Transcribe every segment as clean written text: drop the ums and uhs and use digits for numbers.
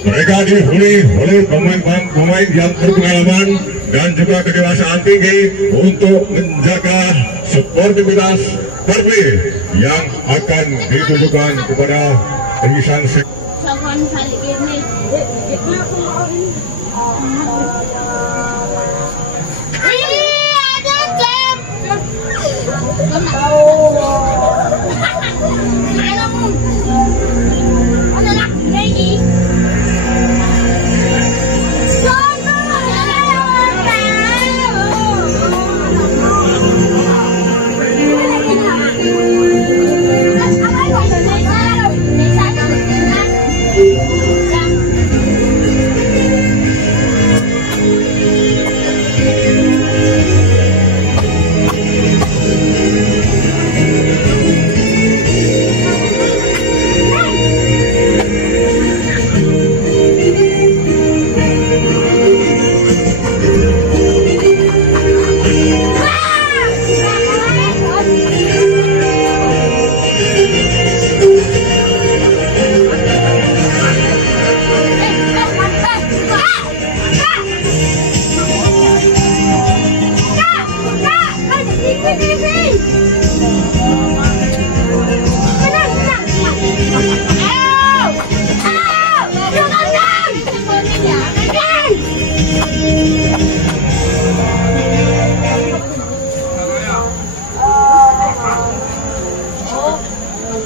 Mereka dihuni oleh pemain-pemain yang berpengalaman dan juga kedewasaan tinggi untuk menjaga sportivitas parplay yang akan ditujukan kepada instansi.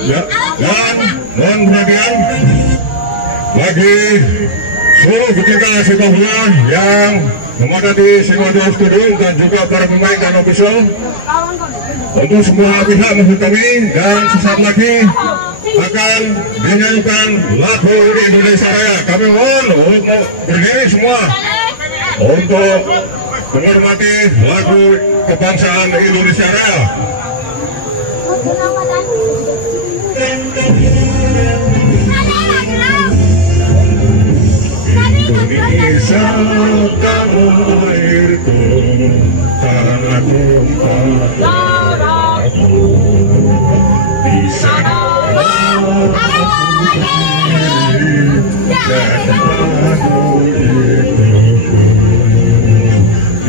Ya, dan mohon perhatian bagi seluruh pecinta sepak bola yang memadati Sidoarjo Stadium dan juga para pemain dan official, untuk semua pihak maksud kami, dan sesaat lagi akan dinyanyikan lagu Indonesia Raya. Kami mohon untuk berdiri semua untuk menghormati lagu kebangsaan Indonesia Raya. Indonesia tanah airku, tanah tumpahku, di sana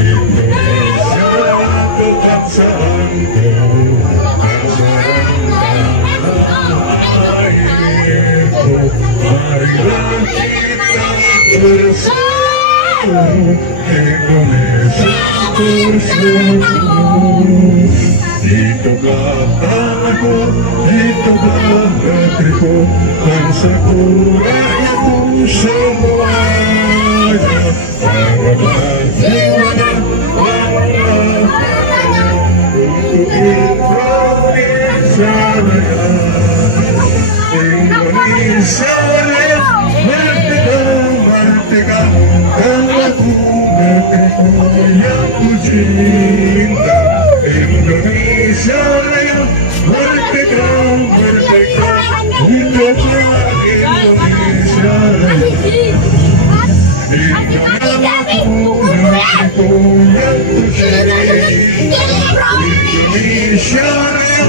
Indonesia kebangsaanku, marilah kita bersatu, Indonesia bersatu. Hiduplah tanahku, hiduplah negeriku, bangsaku, rakyatku semuanya. Bangunlah jiwanya, bangunlah untuk Indonesia Raya. Indonesia Raya, merdeka, merdeka, tanahku, negeriku yang ku cinta. Indonesia Raya, merdeka, merdeka, hiduplah Indonesia Raya. Negeriku yang ku cinta. Indonesia Raya,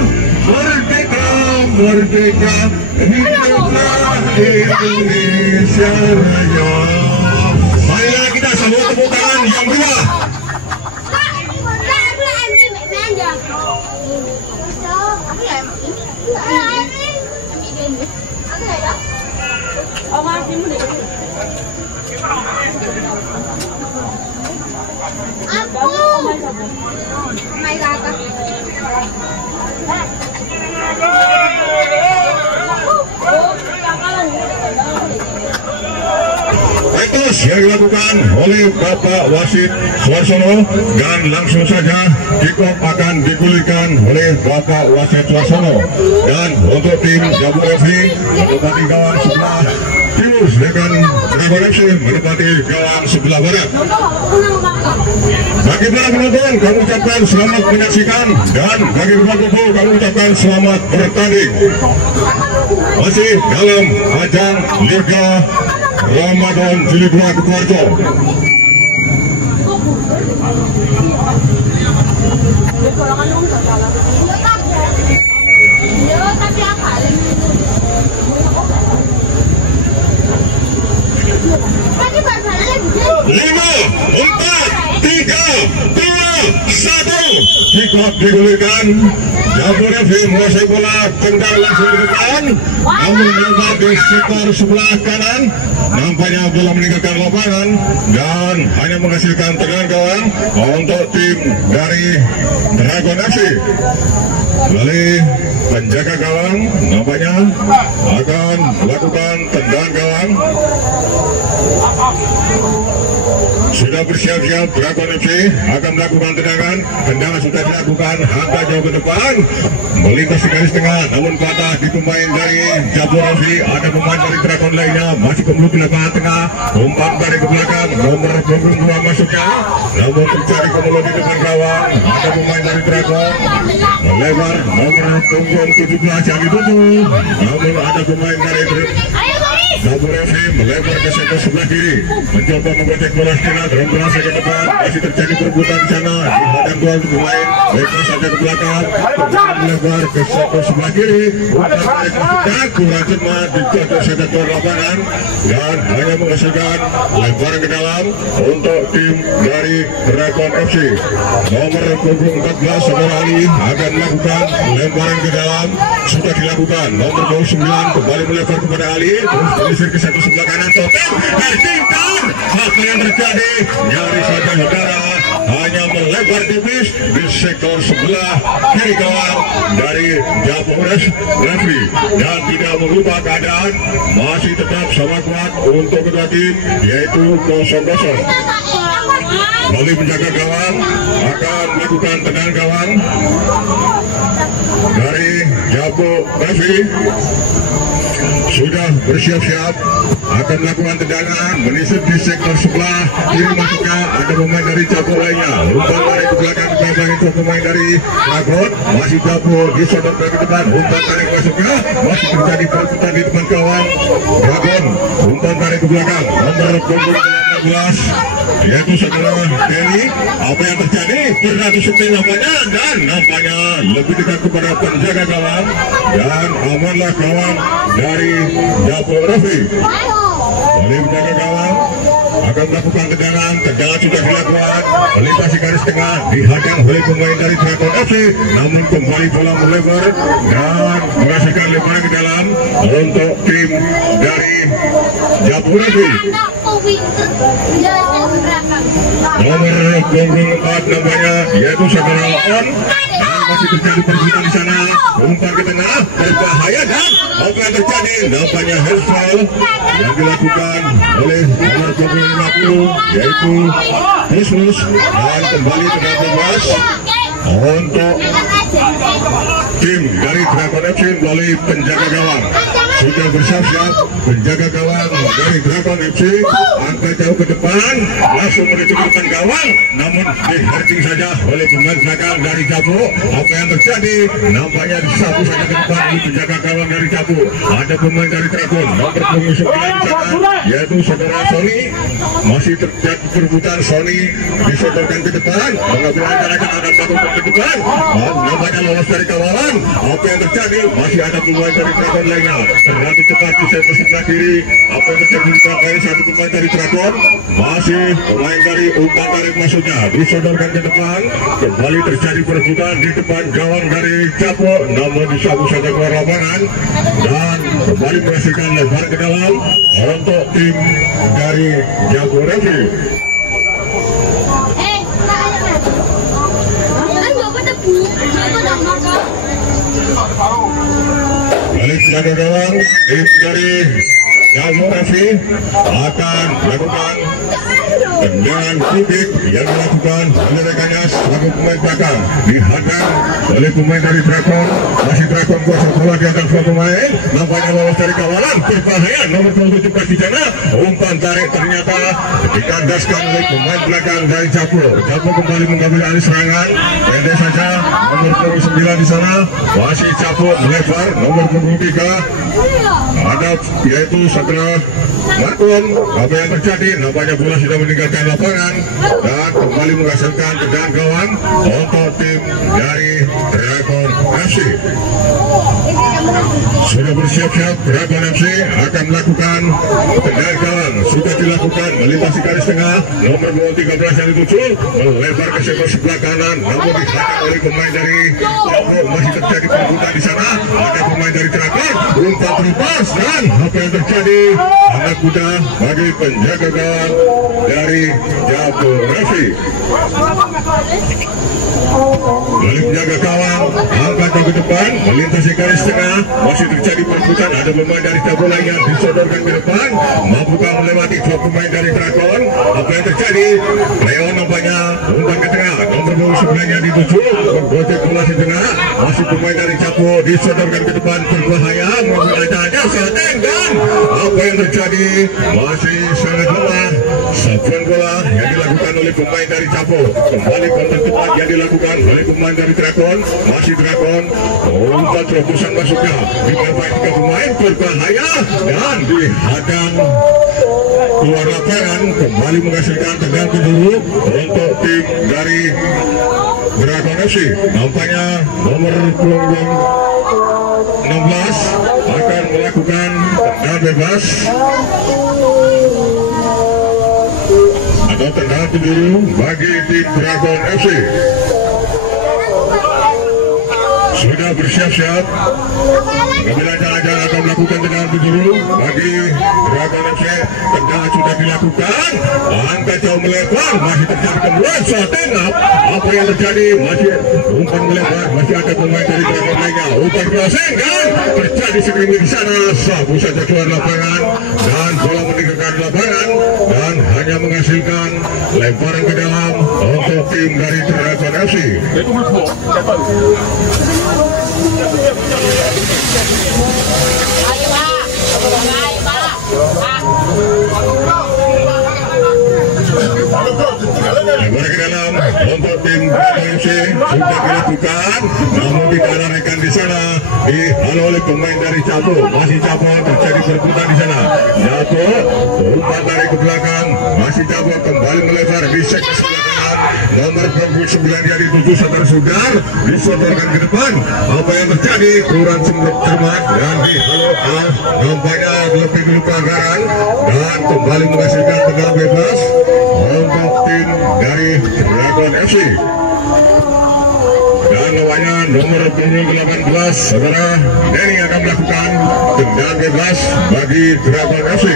merdeka, merdeka, hiduplah Indonesia Raya. Marilah kita sambut tepuk tangan yang kedua. Retus yang dilakukan oleh Bapak Wasit Suarsono, dan langsung saja kick-off akan digulirkan oleh Bapak Wasit Suarsono. Dan untuk tim Jabu FC menempati gawang sebelah timur, sedangkan Dragon FC menempati gawang sebelah barat. Bagi para penonton kami ucapkan selamat menyaksikan, dan bagi pemangku kami ucapkan selamat bertanding. Masih dalam ajang Liga Ramadan Jilid 2 Kuarjo. 5, 4, 3, 2, 1. Kick off digulirkan. Jambore film menguasai bola, tendang langsung ke depan. Namun melebar di sektor sebelah kanan. Nampaknya bola meninggalkan lapangan dan hanya menghasilkan tendangan gawang untuk tim dari Dragon FC. Kembali penjaga gawang nampaknya akan melakukan tendangan gawang. Sudah bersiap-siap Dragon FC akan melakukan tendangan. Tendangan sudah dilakukan, angka jauh ke depan, melintas garis tengah, namun patah di pemain dari Jabur FC. Ada pemain dari Dragon lainnya masih kembali ke lapangan tengah, umpan dari ke belakang, nomor 22 masuknya, namun terjadi kembali di depan gawang. Ada pemain dari Dragon melebar, nomor 17 yang ditutup, namun ada pemain dari Jabur FC melebar ke sektor sebelah kiri, mencoba menggocek bola setengah, dorong berhasil ke depan, masih terjadi perebutan di sana, dihadang dua pemain, mereka saja ke belakang, melebar ke sektor sebelah kiri, umpan tarik masuknya, kurang cepat dicocok sektor lapangan, dan hanya menghasilkan lebaran ke dalam untuk tim dari Dragon FC. Nomor 14 Saudara Ali akan melakukan lebaran ke dalam, sudah dilakukan, nomor 29 kembali melebar kepada Ali, terus menyisir ke sektor sebelah kanan, total bertingkang. Apa yang terjadi? Nyaris saja saudara hanya melebar tipis di sektor sebelah kiri gawang dari Japores Refri, dan tidak mengubah keadaan, masih tetap sama kuat untuk kedua tim, yaitu 0-0. Kembali menjaga gawang akan melakukan tendangan gawang dari Japo Refri. Sudah bersiap-siap akan melakukan tendangan, menyisip di sektor sebelah kiri masuknya, ada pemain dari Japo lainnya, umpan tarik ke belakang gawang itu pemain dari Dragon, masih Japo disodot ke depan, umpan tarik masuknya, masih terjadi perebutan di depan gawang Dragon, umpan tarik ke belakang, nomor 18 yaitu saudara Denny. Apa yang terjadi? Pernah disukti nampaknya, dan nampaknya lebih dekat kepada penjaga gawang, dan amanlah gawang dari Japo Rafi. Oleh penjaga gawang akan melakukan tendangan sudah dilakukan, melintasi garis tengah, dihadang oleh pemain dari Dragon FC, namun kembali bola melebar dan menghasilkan lebaran ke dalam untuk tim dari Japo Rafi. Nomor 24 namanya yaitu saudara On, dan masih terjadi perebutan di sana, umpan ke tengah berbahaya, dan apa yang terjadi? Nampaknya handball yang dilakukan oleh nomor 50 yaitu Krismus, dan kembali ke bebas untuk tim dari Dragon FC melalui penjaga gawang. Sudah bersiap-siap penjaga gawang dari Dragon FC, angka jauh ke depan, langsung menuju ke depan gawang, namun diharjing saja oleh pemain belakang dari Japo. Apa yang terjadi? Nampaknya disapu saja ke depan di penjaga gawang dari Japo. Ada pemain dari Dragon, nomor 9 di sana, yaitu saudara Sony. Masih terjadi perebutan, Sony disodorkan ke depan, mengambil antara akan melakukan ke depan, nampaknya lolos dari kawalan. Apa yang terjadi? Masih ada pemain dari Dragon lainnya, terlalu cepat di sektor sebelah kiri. Apa yang terjadi di belakang satu pemain dari Dragon, masih pemain dari umpan tarik masuknya, disodorkan ke depan, kembali terjadi perebutan di depan gawang dari Japo, namun disapu saja keluar lapangan, dan kembali menghasilkan lebar ke dalam untuk tim dari Japo Refri. Balik jaga gawang, tim dari Japo Refri akan melakukan tendangan kubik yang dilakukan oleh rekannya selaku pemain belakang, dihadang oleh pemain dari Dragon. Masih Dragon kuasa bola di atas dua pemain, nampaknya lolos dari kawalan, berbahaya, nomor 17 di sana, umpan tarik ternyata dikandaskan oleh pemain belakang dari Japo. Japo kembali mengambil alih serangan, pendek saja, nomor 29 di sana, masih Japo melebar, nomor 23 ada yaitu saudara Markon. Apa yang terjadi? Nampaknya bola sudah meninggalkan lapangan dan kembali menghasilkan tendangan gawang untuk tim dari Dragon FC. Sudah bersiap-siap Dragon FC akan melakukan tendangan gawang, sudah dilakukan melintasi garis tengah. Nomor 13 yang dituju melebar ke sebelah kanan, namun ditahan oleh pemain dari Japo. Masih terjadi perebutan di sana. Ada pemain dari Trakor umpan terlepas, dan apa yang terjadi? Anak kuda bagi penjaga gawang dari Japo Raffi. Balik menjaga gawang, angkat ke depan, melintasi garis tengah, masih terjadi perebutan. Ada pemain dari Japo lainnya disodorkan ke depan, mampukah melewati dua pemain dari Dragon? Apa yang terjadi? Leon nampaknya umpan ke tengah, nomor 29 yang dituju, bergocek bola di tengah, masih pemain dari Japo disodorkan ke depan, berbahaya, memperlacaannya Soteng, dan apa yang terjadi? Masih sangat lemah. Sapuan bola yang dilakukan oleh pemain dari Japo, kembali kontak tepat yang dilakukan oleh pemain dari Dragon, masih Dragon, umpan terobosan masuknya, diperbaiki tiga pemain, berbahaya, dan dihadang keluar lapangan, kembali menghasilkan tendangan kedua untuk tim dari Dragon FC. Nampaknya nomor punggung 16 akan melakukan tendangan bebas atau tendangan penjuru bagi tim Dragon FC. Sudah bersiap-siap, pengambilan jalan-jalan akan melakukan tendangan penjuru bagi Dragon FC. Tendangan sudah dilakukan, angka jauh melebar, masih terjadi kembali Soteng. Apa yang terjadi? Masih umpan melebar, masih ada pemain dari Dragon lainnya, umpan crossing, dan terjadi skrimming di sana. Sabu saja keluar lapangan, dan bola meninggalkan lapangan, dan hanya menghasilkan lemparan ke dalam untuk tim dari Dragon FC. Lebar ke dalam untuk tim FC sudah dilakukan, namun tidak ada rekan di sana, dihalau oleh pemain dari Japo. Masih Japo, terjadi perebutan di sana. Japo umpan dari ke belakang, masih Japo kembali melebar di sektor sebelah kanan. Nomor 29 yang dituju sudah disodorkan ke depan. Apa yang terjadi? Kurang cermat dan dihalau. Nampaknya lebih dulu pelanggaran, dan kembali menghasilkan tendangan bebas untuk tim dari Dragon FC. Dan lawannya nomor punggung 18 saudara Denny akan melakukan tendangan bebas bagi Dragon FC.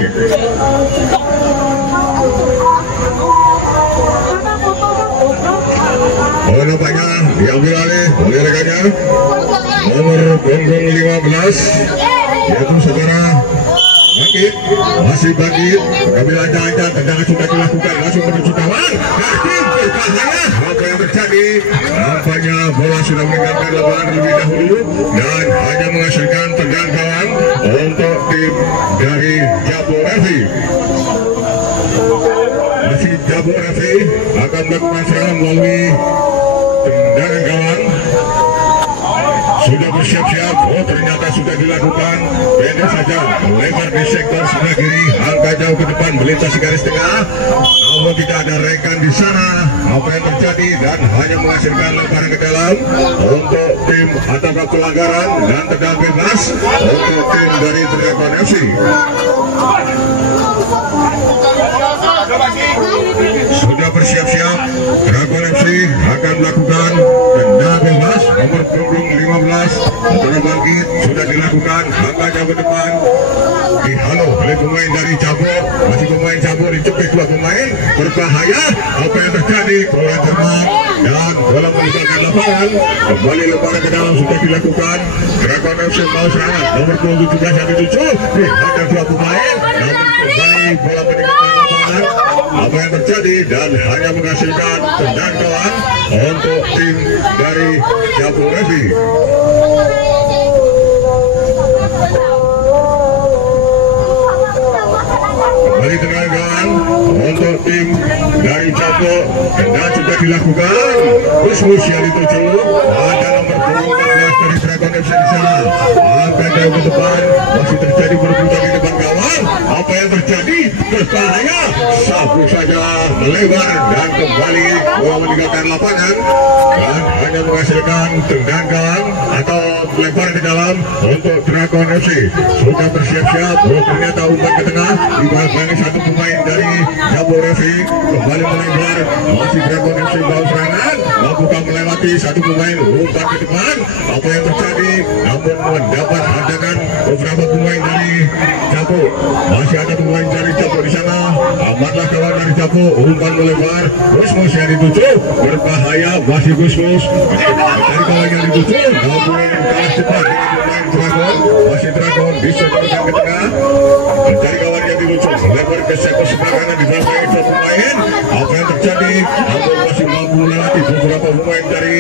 Oh, nampaknya diambil alih oleh rekannya nomor punggung 15, yaitu saudara Bangkit. Masih Bangkit, pengambilan jalan-jalan, tendangan sudah dilakukan, langsung menuju gawang, Hakim berbahaya. Apa yang terjadi? Nampaknya bola sudah meninggalkan lapangan terlebih dahulu, dan hanya menghasilkan tendangan gawang untuk tim dari Japo Raffi. Masih Japo Raffi akan melakukan serangan melalui tendangan gawang. Sudah bersiap-siap, oh ternyata sudah dilakukan, pendek saja, lebar di sektor sebelah kiri, angka jauh ke depan, melintasi garis tengah, namun tidak ada rekan di sana. Apa yang terjadi? Dan hanya menghasilkan lebaran ke dalam untuk tim atau pelanggaran, dan tendangan bebas untuk tim dari Dragon FC. Sudah bersiap-siap, Dragon FC akan melakukan tendangan bebas nomor punggung 15. Saudara Bangkit sudah dilakukan, angkanya ke depan, dihalau oleh pemain dari Japo. Masih pemain Japo dicekik dua pemain, berbahaya. Apa yang terjadi? Bola cermat, dan bola meninggalkan lapangan, kembali lebaran ke dalam sudah dilakukan. Dragon FC mau serangan, nomor 17 yang dituju, ada dua pemain, namun kembali bola meninggalkan lapangan. Apa yang terjadi? Dan hanya menghasilkan tendangan gawang untuk tim dari Japo Raffi. Kembali tendangan gawang untuk tim dari Japo, dan sudah dilakukan. Gus yang dituju, ada nomor punggung 14 dari Dragon FC di sana. Angka jauh ke depan, masih terjadi perebutan di depan gawang. Apa yang terjadi? Berbahaya. Sapu saja melebar, dan kembali bola meninggalkan lapangan, dan hanya menghasilkan tendangan gawang atau lebar ke dalam untuk Dragon FC. Sudah bersiap-siap, ternyata umpan ke tengah, dibalangi satu pemain dari Capo Revi kembali melebar, masih Dragon FC bawah serangan, mampukah melewati satu pemain umpan ke depan? Apa yang terjadi? Namun mendapat hadangan beberapa pemain dari Capo. Masih ada pemain dari Capo di sana. Amanlah kawan dari Capo, umpan melebar, Gusmus yang dituju, berbahaya, masih Gusmus dari kawan yang dituju, namun kalah cepat dengan pemain Dragon. Masih Dragon disodorkan ke tengah, dari kawan yang dituju, melebar ke sektor sebelah kanan di belakang itu pemain. Apa yang terjadi? Namun masih mampu melewati beberapa pemain dari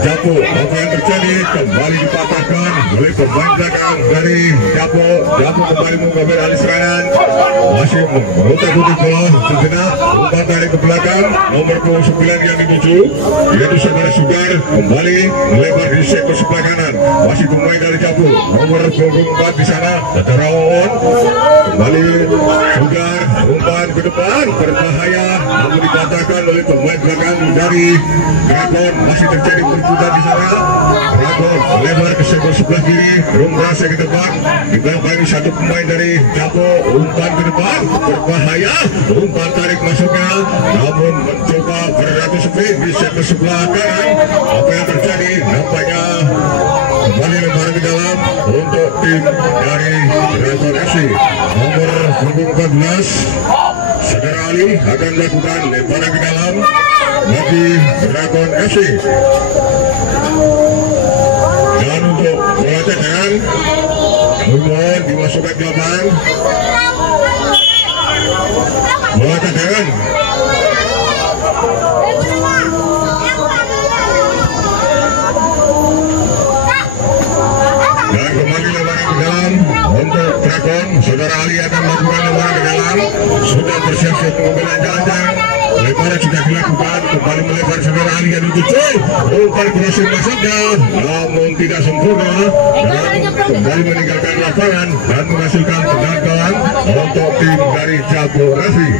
Capo. Apa yang terjadi? Kembali dipatahkan oleh pemain belakang dari Capo. Capo kembali mengambil alih serangan, masih mengutak-utik bola sejenak, umpan dari ke belakang, nomor 29 yang dituju, yaitu saudara Sugar, kembali melebar di sektor sebelah kanan. Masih pemain dari Capo, nomor 24 di sana, saudara On, kembali Sugar, umpan ke depan, berbahaya, namun dipatahkan oleh pemain belakang dari Dragon. Masih terjadi perbutan di sana. Dragon melebar ke sektor sebelah kiri, berasa ke depan, di belakang satu pemain dari Capo, umpan ke depan, berbahaya, umpan tarik masuknya, namun mencoba beratus speed di sektor sebelah kanan. Apa yang terjadi? Nampaknya kembali lemparan ke dalam untuk tim dari Dragon FC. Nomor 14 Saudara Ali akan melakukan lemparan ke dalam bagi Dragon FC. Dan untuk bola tendangan, mohon dimasukkan ke lapangan. Bola tendangan. Dan kembali lemparan ke dalam untuk Dragon. Saudara Ali akan melakukan lemparan ke dalam. Sudah bersiap-siap pengambilan jalan-jalan. Lemparan sudah dilakukan, kembali melebar saudara Ali yang dituju, umpan berhasil masuknya, namun tidak sempurna, dan kembali meninggalkan lapangan dan menghasilkan tendangan untuk tim dari Capo Revi.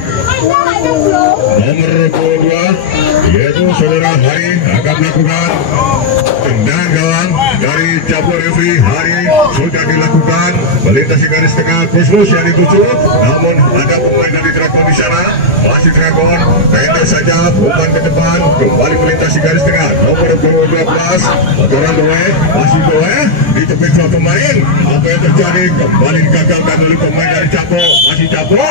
Nomor 22 yaitu saudara Hari akan melakukan tendangan gawang dari Capo Revi. Hari sudah dilakukan, melintasi garis tengah, Gusmus yang dituju, namun ada pemain dari Dragon di sana. Masih Dragon, pendek saja, umpan ke depan, kembali melintasi garis tengah. Nomor 12 Motoran Doe, masih Doe di tepi dua pemain. Apa yang terjadi? Kembali digagalkan oleh pemain dari Capo. Masih Capo,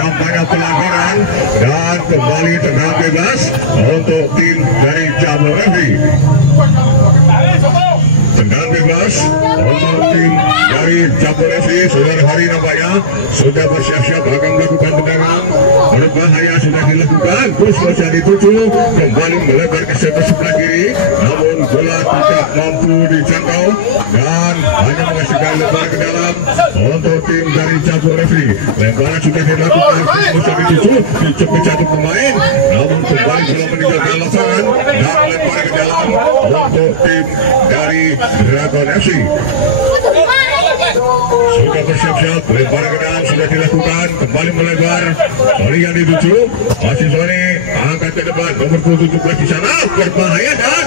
nampaknya pelanggaran dan kembali tendangan bebas untuk tim dari Capo Revi. Tendangan bebas untuk tim dari Capo Revi. Saudara Hari nampaknya sudah bersiap-siap akan melakukan tendangan berbahaya, sudah dilakukan. Terus masih dituju, kembali melebar ke sektor sebelah kiri, namun bola tidak mampu dijangkau dan hanya menghasilkan lebar ke dalam untuk tim dari Capo Revi. Lemparan sudah dilakukan, terus masih dituju, dicepet satu pemain, namun kembali bola meninggalkan lapangan dan lebar ke dalam untuk tim dari Dragon FC. Sudah bersiap-siap, lemparan ke dalam sudah dilakukan, kembali melebar, Sony yang dituju, masih Sony angkat ke depan, nomor 17 di sana, berbahaya dan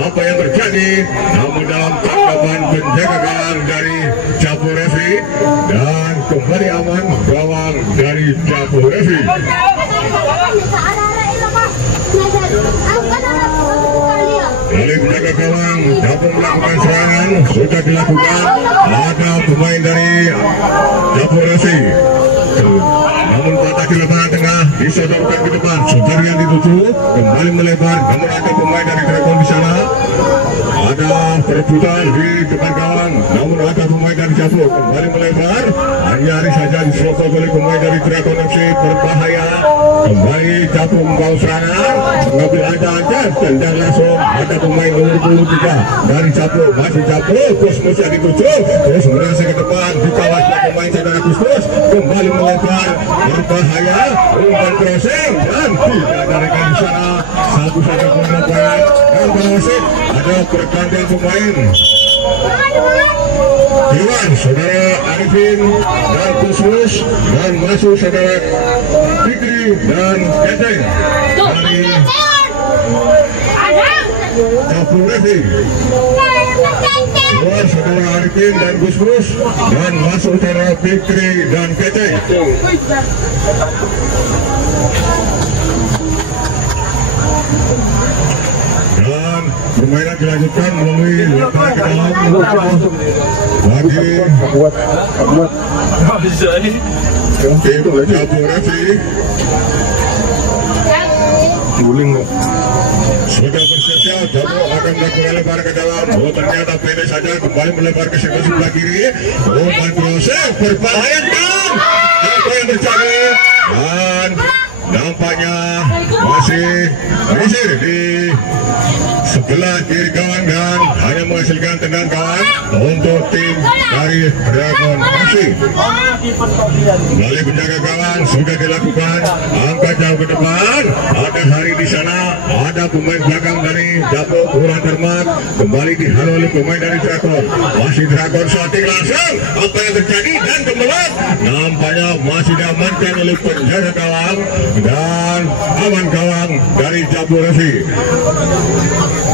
apa yang terjadi? Namun dalam tangkapan penjaga gawang dari Capo Revi dan kembali aman gawang dari Capo Revi. Dari penjaga gawang dapat melakukan serangan, sudah dilakukan, ada pemain dari Capo Revi, namun patah di lapangan tengah, disodorkan ke depan, Sugar yang dituju, kembali melebar, namun ada pemain dari Dragon di sana, ada perebutan di depan gawang, namun ada pemain dari Capo, kembali melebar, nyaris saja diserobot oleh pemain dari Dragon FC, berbahaya, kembali Capo membawa serangan, mengambil aja, dan langsung ada pemain nomor 23 dari Capo, masih Capo, Gusmus yang dituju, terus merasa ke depan, dikawal pemain saudara Gusmus, kembali melebar, berbahaya, umpan crossing dan tidak darikan di sana, satu saja pemain dan berhasil ada pergantian pemain. Iwan, saudara Arifin dan Gusmus, dan masuk saudara Fikri dan Keteng dari Capu Revi. Keluar saudara Arifin dan Gus Gus, dan masuk saudara Fikri dan Kece. Dan permainan dilanjutkan melalui lemparan ke dalam bagi tim Capu Revi. Sudah bersiap-siap, Jabu akan melakukan lemparan ke dalam. Oh, ternyata pendek saja, kembali melebar ke sebelah kiri. Umpan proses berbahaya dan apa yang terjadi? Dan nampaknya masih di sebelah kiri kawan dan hanya menghasilkan tendangan kawan untuk tim dari Dragon FC. Melalui penjaga kawan sudah dilakukan, angkat jauh ke depan. Ada Hari di sana, ada pemain belakang dari Jabu kurang termat, kembali dihalau oleh pemain dari Dragon. Masih Dragon shooting langsung, apa yang terjadi dan kemelat nampaknya masih diamankan oleh penjaga kawan dan aman kawan dari Jabu FC.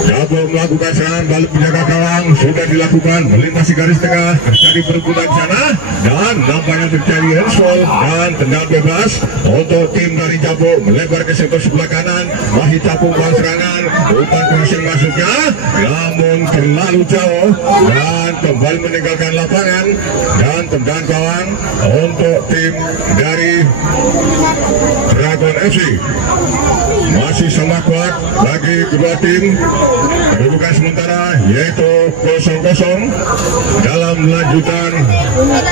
Jabu melakukan serangan balik penjaga gawang sudah dilakukan, melintasi garis tengah, terjadi perebutan sana dan nampaknya terjadi handball dan tendangan bebas untuk tim dari Jabu melebar ke sektor sebelah kanan. Masih Jabu bal serangan, umpan crossing masuknya namun terlalu jauh dan kembali meninggalkan lapangan dan tendangan gawang untuk tim dari Dragon FC. Masih sama kuat bagi kedua tim. Kedudukan sementara yaitu 0-0 dalam lanjutan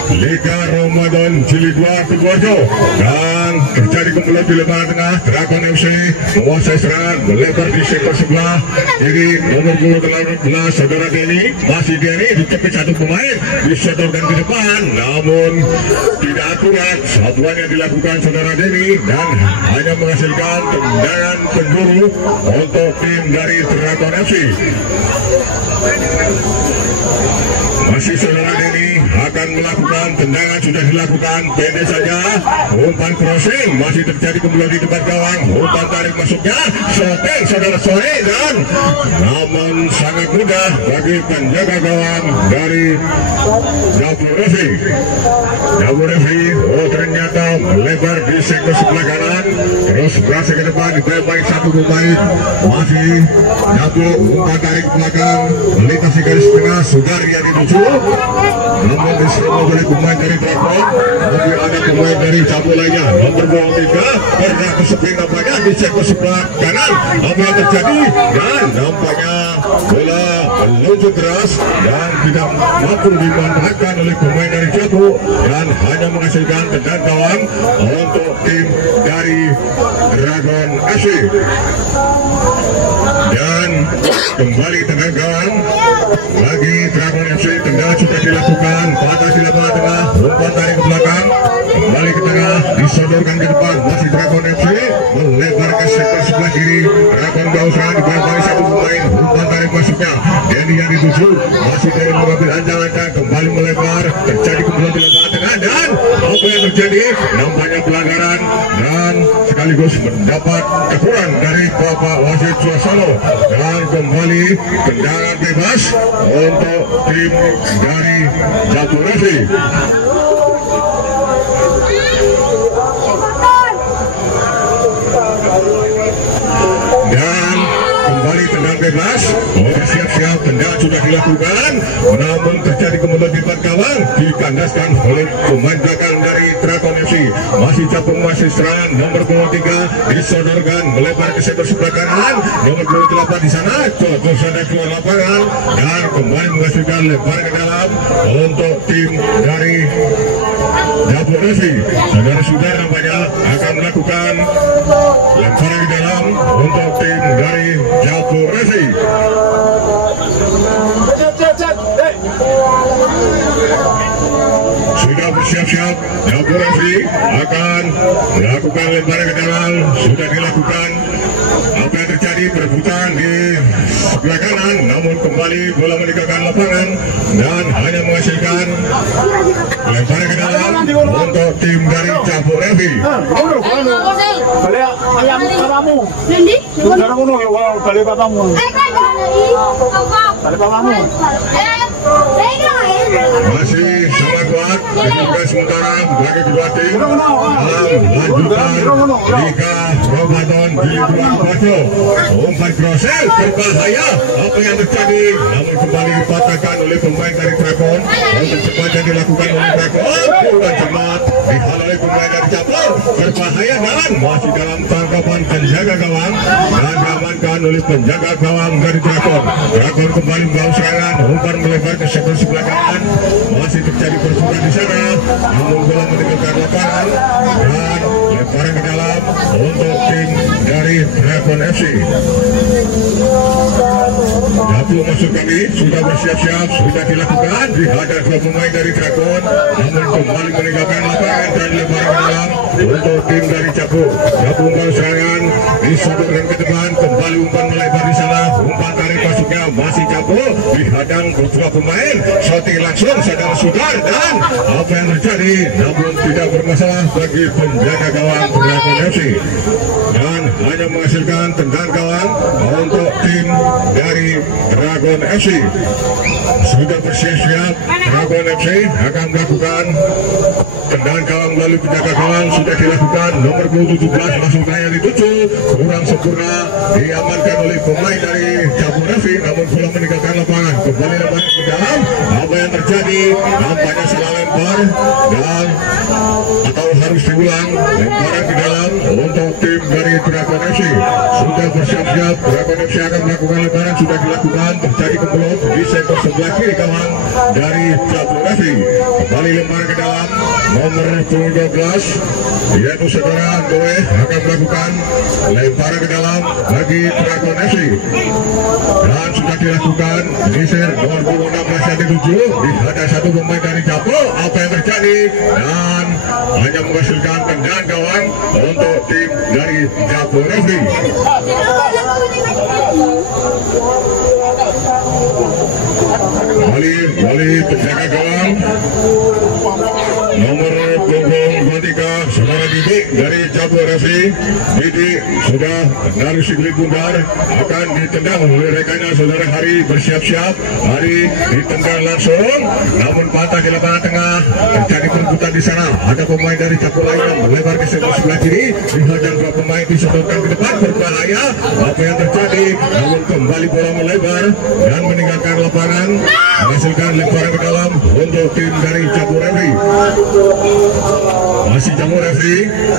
Liga Ramadan Jilid 2 Sidoarjo. Dan terjadi kembali di lebaran tengah. Dragon FC menguasai serangan, melebar di sektor sebelah kiri. Nomor 18 saudara Denny, masih Denny dicepit satu pemain, disodorkan ke depan namun tidak akurat. Satuan yang dilakukan saudara Denny dan hanya menghasilkan tendangan penjuru untuk tim dari Dragon FC. Masih saudara Denny akan melakukan tendangan, sudah dilakukan pendek saja, umpan crossing masih terjadi kembali di depan gawang, umpan tarik masuknya shooting saudara Soe dan namun sangat mudah bagi penjaga gawang dari Jabu Revi. Jabu Revi ternyata melebar di sektor sebelah kanan, terus berhasil ke depan, ditembak satu pemain. Masih Jabu umpan tarik belakang, melintasi garis tengah, sudah yang dituju namun diserang oleh pemain dari Dragon. Tapi ada pemain dari Jabu lainnya, nomor 23 pernah keseping nampaknya di sektor sebelah kanan. Apa yang terjadi dan nampaknya bola meluncur deras dan tidak mampu dimanfaatkan oleh pemain dari Jabu dan hanya menghasilkan tendangan gawang untuk tim dari Dragon FC. Dan kembali tendangan gawang bagi Dragon FC. Tendangan sudah dilakukan, patah di lapangan tengah, umpan tarik ke belakang, kembali ke tengah, disodorkan ke depan. Masih Dragon FC melebar ke sektor sebelah kiri. Dragon bau serangan dibantai satu pemain, umpan tarik masuknya Denny yang dituju, masih dari mengambil ancang-ancang, kembali melebar, terjadi kembali di lapangan tengah dan apa yang terjadi? Nampaknya pelanggaran dan sekaligus mendapat teguran dari Bapak Wasit Suasana dan kembali tendangan bebas untuk tim dari Jabu Revi. Dan kembali tendangan bebas, siap-siap tendangan sudah dilakukan namun terjadi kemudian di depan gawang, dikandaskan oleh pemain belakang dari Dragon FC. Masih Jabu, masih serangan, nomor 23 disodorkan melebar ke sektor sebelah kanan, nomor 28 di sana terus ada keluar lapangan dan kembali menghasilkan lebar ke dalam untuk tim dari Jabu FC. Saudara-saudara nampaknya akan melakukan lemparan ke dalam untuk tim dari Jabu FC. Sudah bersiap-siap, Jabu FC akan melakukan lemparan ke dalam, sudah dilakukan. Apa yang terjadi? Perebutan di sebelah kanan, namun kembali bola meninggalkan lapangan dan hanya menghasilkan lemparan ke dalam untuk tim dari Jabu FC. Balik ayam karamu. Nanti? Karamu no, balik katamu. Masih sama kuat kejuaraan sementara bagi kedua tim dalam lanjutan Liga Ramadan di Bulan Paco. Umpan crossing berbahaya, apa yang terjadi? Namun kembali dipatahkan oleh pemain dari Dragon. Untuk cepat yang dilakukan oleh Dragon, bukan cemat dihalau oleh pemain dari Capur. Berbahaya dan masih dalam tangkapan penjaga gawang dan diamankan oleh penjaga gawang dari Dragon. Dragon kembali membawa serangan, umpan melebar ke sektor sebelah kanan. Masih terjadi perburuan di sana, namun bola meninggalkan lapangan dan lemparan ke dalam untuk tim dari Dragon FC. Dapur masuk kami sudah bersiap-siap, sudah dilakukan dihadap dua pemain dari Dragon, namun kembali meninggalkan lapangan dan lemparan ke dalam untuk tim dari Capur. Dapur membawa serangan disodorkan ke depan, kembali umpan melebar di sana, umpan tarik masuknya masih Capur dihadang dua pemain, shooting langsung saudara Sudar dan apa yang terjadi namun tidak bermasalah bagi penjaga gawang Dragon FC dan hanya menghasilkan tendangan gawang untuk tim dari Dragon FC. Sudah bersiap-siap Dragon FC akan melakukan tendangan gawang melalui penjaga gawang sudah dilakukan, nomor 17 masuk gaya dituju kurang sempurna, diamankan oleh pemain dari Capur FC namun bola meninggalkan lapangan, kembali lemparan ke dalam. Apa yang terjadi? Nampaknya salah lempar dan atau harus diulang lemparan ke dalam untuk tim dari Dragon FC. Sudah bersiap-siap Dragon FC akan melakukan lemparan, sudah dilakukan, terjadi kebelut di sektor sebelah kiri kawan dari Capur FC. Kembali lemparan ke dalam, nomor 12 yaitu saudara Andoe akan melakukan lemparan ke dalam bagi Dragon FC dan sudah dilakukan geser nomor 16 yang dituju ada satu pemain dari Capur. Apa yang terjadi dan hanya menghasilkan tendangan gawang untuk tim dari Capur FC. Kembali penjaga gawang nomor punggung 23 saudara Didik dari Capur FC. Didik sudah dari Sigli Bundar akan ditendang oleh rekannya saudara Hari. Bersiap-siap Hari ditendang langsung namun patah di lapangan tengah, terjadi perebutan di sana. Ada pemain dari Capur lainnya melebar ke sebelah kiri, dihadang dua pemain disodorkan ke depan, berbahaya. Apa yang terjadi namun kembali bola melebar dan meninggalkan lapangan, menghasilkan lemparan ke dalam untuk tim dari Capur FC. Masih Capur FC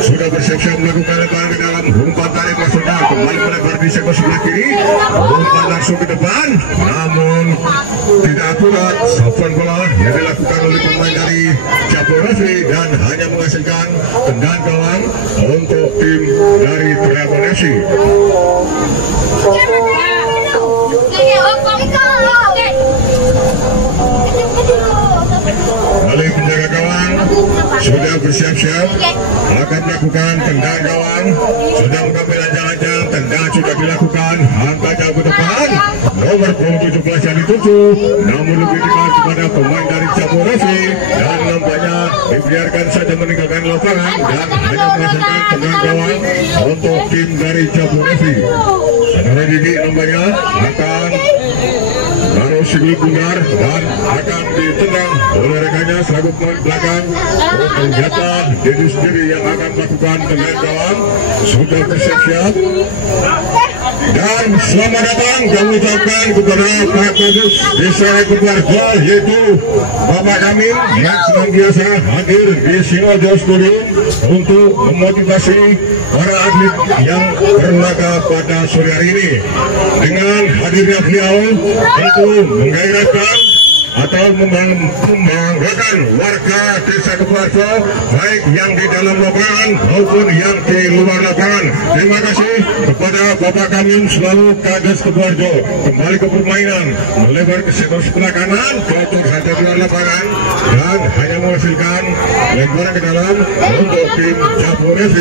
sudah bersiap-siap melakukan lemparan ke dalam, umpan tarik masuknya kembali melebar di sektor sebelah kiri, umpan langsung ke depan namun tidak akurat. Sapuan bola yang dilakukan oleh pemain dari Capur FC dan hanya menghasilkan tendangan gawang untuk tim dari Dragon FC. Oleh penjaga gawang sudah bersiap-siap akan melakukan tendangan gawang, sudah mengambil ancang-ancang, tendangan sudah dilakukan, angka jauh ke depan, nomor 17 yang dituju namun lebih dekat kepada pemain dari Capur FC dan nampaknya dibiarkan saja meninggalkan lapangan dan hanya menghasilkan tendangan gawang untuk tim dari Capur FC. Saudara Didi nampaknya akan harus Sigli Bundar dan akan ditendang oleh rekannya selaku pemain belakang senjata Dedi sendiri yang akan melakukan tendangan gawang. Sudah bersiap-siap dan selamat datang kami ucapkan kepada Pak Kadus Desa Kubarjo yaitu Bapak Kamil yang senantiasa hadir di Sinojo Studio untuk memotivasi para atlet yang berlaga pada sore hari ini. Dengan hadirnya beliau tentu menggairahkan atau membanggakan warga Desa Kubarjo baik yang di dalam lapangan maupun yang di luar lapangan. Terima kasih kepada Bapak kami selalu Kades Kubarjo. Kembali ke permainan, melebar ke sektor sebelah kanan, jatuh saja di luar lapangan dan hanya menghasilkan lemparan ke dalam untuk tim Capur FC.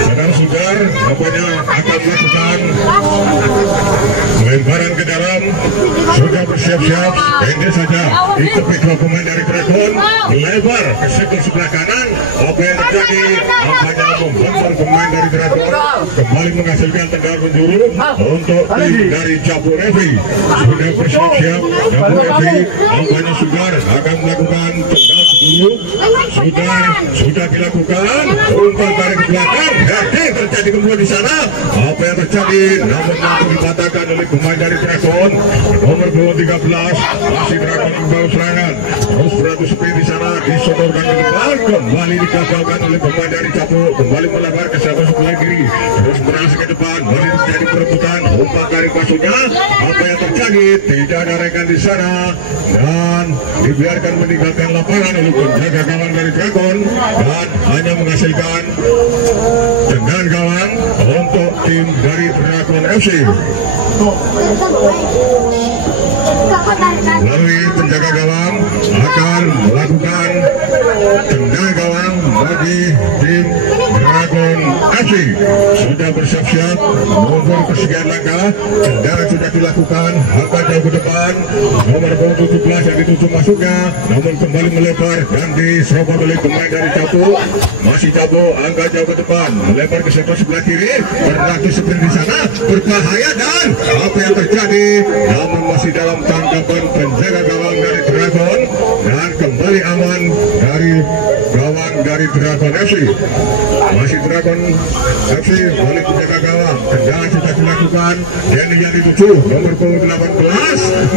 Sedang Sudar nampaknya akan melakukan lemparan ke dalam, sudah bersiap-siap, pendek saja di tepi dua pemain dari Dragon, melebar ke sektor sebelah kanan. Apa yang terjadi nampaknya membentur pemain dari Dragon kembali menghasilkan tendangan penjuru untuk tim dari Capu Revi. Sudah bersiap-siap Capu Revi, nampaknya Sugar akan melakukan tendangan penjuru. Sudah dilakukan, umpan tarik belakang, terjadi kemudian di sana. Apa yang terjadi? Namun mampu dipatahkan oleh pemain dari Dragon. Nomor 13 masih Dragon membawa serangan. Terus beradu speed di sana, disodorkan ke depan, kembali digagalkan oleh pemain dari Capu. Kembali melebar ke sebelah kiri, terus berhasil ke depan, masih terjadi perebutan, umpan tarik masuknya. Apa yang terjadi? Tidak ada rekan di sana dan dibiarkan meninggalkan lapangan oleh penjaga gawang dari Dragon dan hanya menghasilkan tendangan gawang untuk tim dari Dragon FC. Melalui penjaga gawang akan melakukan tendangan gawang bagi tim Dragon FC. Sudah bersiap-siap mengumpul persegian langkah, tendangan sudah dilakukan, angka jauh ke depan, nomor 17 yang dituju masuknya, namun kembali melebar dan diserobot oleh pemain dari Capu. Masih Capu, angka jauh ke depan, melebar ke sektor sebelah kiri, berlaku seperti di sana, berbahaya dan apa yang terjadi? Namun masih dalam tangkapan penjaga gawang dari Dragon dan kembali aman dari gawang dari Dragon FC. Masih Dragon FC balik penjaga gawang, tendangan sudah dilakukan, Denny yang dituju nomor 18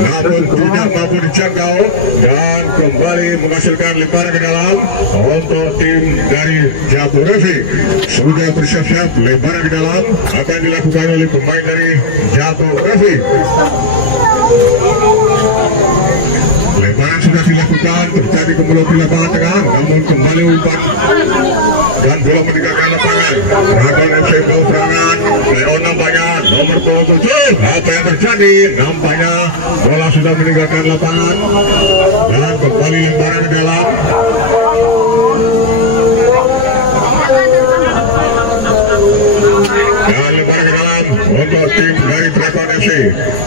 namun tidak mampu dijangkau dan kembali menghasilkan lemparan ke dalam untuk tim dari Capu Revi. Sudah bersiap-siap lemparan ke dalam akan dilakukan oleh pemain dari Capu Revi. Lemparan sudah dilakukan, terjadi kemudian di lapangan tengah, namun kembali umpan dan bola meninggalkan lapangan. Dragon FC bawa serangan, Leon nampaknya nomor 27. Apa yang terjadi? Nampaknya bola sudah meninggalkan lapangan dan kembali lemparan ke dalam. Dan lemparan ke dalam untuk tim dari Dragon FC.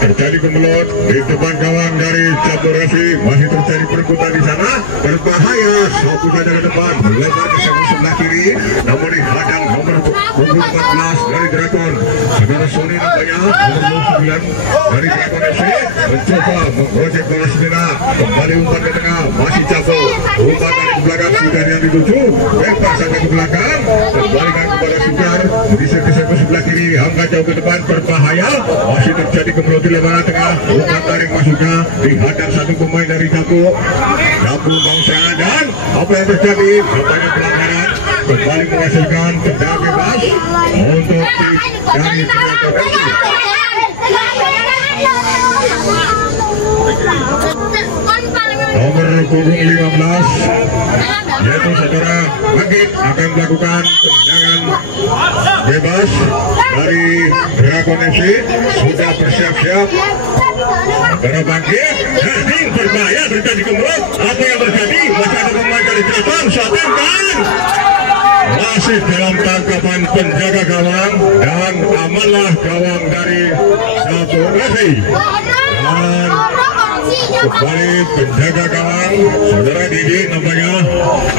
Terjadi kemelut di depan gawang dari Capu Revi, masih terjadi perebutan di sana, berbahaya. Sapu saja ke depan, melebar ke sebelah kiri, namun dihadang nomor 14 dari Dragon. Saudara Sony nampaknya nomor 9 dari Dragon FC mencoba menggojek bola sejenak, kembali umpan ke tengah, masih Capu, umpan dari belakang Sugar yang dituju, bebas sampai ke belakang, kembalikan kepada Sugar di sektor sebelah kiri, angka jauh ke depan, berbahaya. Masih terjadi kemelut di lapangan tengah, umpan tarik masuknya, dihadang satu pemain dari Capu. Capu mau serangan dan apa yang terjadi? Nampaknya pelanggaran, kembali menghasilkan tendangan bebas untuk tim dari Dragon FC. Nomor punggung 15 yaitu saudara Magid akan melakukan tendangan bebas dari Dragon FC. Sudah bersiap-siap saudara Magid, heading berbahaya, terjadi kemelut. Apa yang terjadi? Masih ada pemain dari Dragon, shotkan masih dalam tangkapan penjaga gawang dan amanlah gawang dari Capu Revi. Dan kembali penjaga gawang saudara Didi nampaknya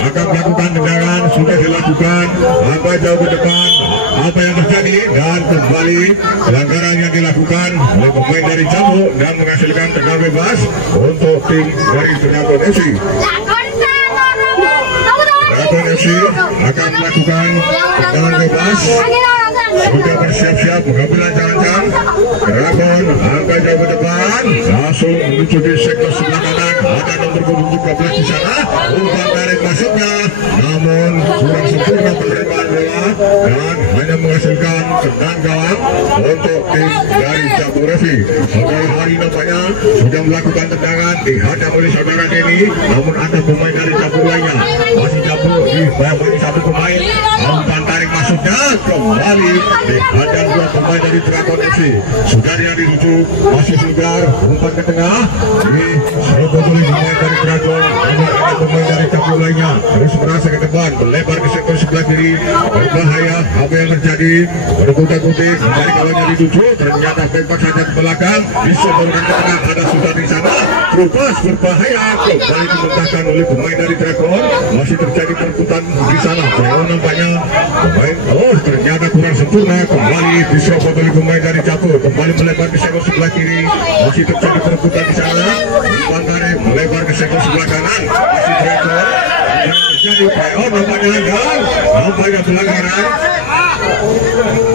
akan melakukan tendangan, sudah dilakukan, angka jauh ke depan. Apa yang terjadi? Dan kembali pelanggaran yang dilakukan oleh pemain dari Capu dan menghasilkan tendangan bebas untuk tim dari Dragon FC. Dragon FC akan melakukan tendangan bebas, sudah bersiap-siap mengambil lancar-lancar. Dragon angka jauh ke depan, langsung menuju di sektor sebelah kanan, ada nomor 13 di sana, umpan tarik masuknya, namun kurang sempurna penerimaan bola dan hanya menghasilkan tendangan gawang untuk tim dari Capu Revi. Saudara Hari nampaknya sudah melakukan tendangan, dihadang oleh saudara Denny, namun ada pemain dari Capu lainnya, masih Capu di bawah satu pemain, umpan tarik masuknya, kembali dihadang dua pemain dari Dragon FC. Sudah yang dituju, masih Sugar, umpan ke tengah, diserobot oleh pemain dari Dragon, namun ada pemain dari Capu lainnya, terus merasa ke depan, melebar ke sektor sebelah kiri, berbahaya. Apa yang terjadi? Berputar-putar, kembali kawannya dituju, ternyata bebas saja ke belakang, disodorkan ke tengah, ada Sugar di sana, terus berbahaya, kembali dibentangkan oleh pemain dari Dragon. Masih terjadi perputaran di sana, nampaknya pemain, ternyata kurang sempurna sempurna kembali diserobot oleh pemain dari Catur, kembali melebar ke sektor sebelah kiri, masih terjadi perebutan di sana. Umpan tarik melebar ke sektor sebelah kanan, masih direktur terjadi playoff nampaknya dan nampaknya pelanggaran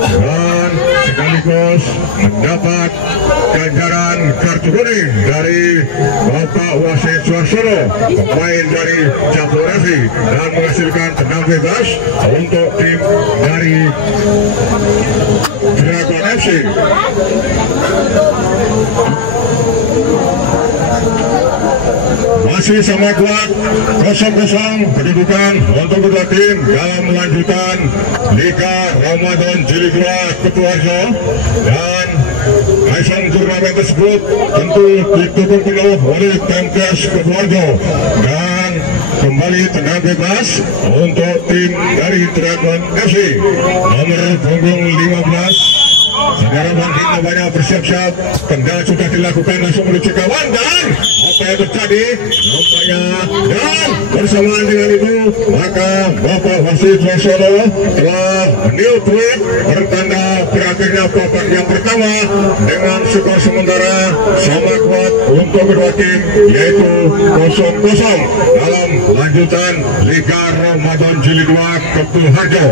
dan sekaligus mendapat ganjaran kartu kuning dari Bapak Wasit Suarsono, pemain dari Catur FC, dan menghasilkan tenang bebas untuk tim dari Dragon FC. Masih sama kuat 0-0 kedudukan untuk kedua tim dalam melanjutkan Liga Ramadan Jilid 2 Ketuharjo, dan Kaisang turnamen tersebut tentu didukung penuh oleh Pemkes Ketuharjo, dan kembali tenang bebas untuk tim dari Dragon FC nomor punggung 15. Saudara bangkit nampaknya bersiap-siap, kendala sudah dilakukan langsung menuju kawan, dan apa yang terjadi nampaknya, dan bersamaan dengan itu maka Bapak Wasit Suarsono telah new tweet bertanda berakhirnya babak yang pertama dengan skor sementara sama kuat untuk kedua tim, yaitu 0-0 dalam lanjutan Liga Ramadan Jilid 2 Ketuharjo.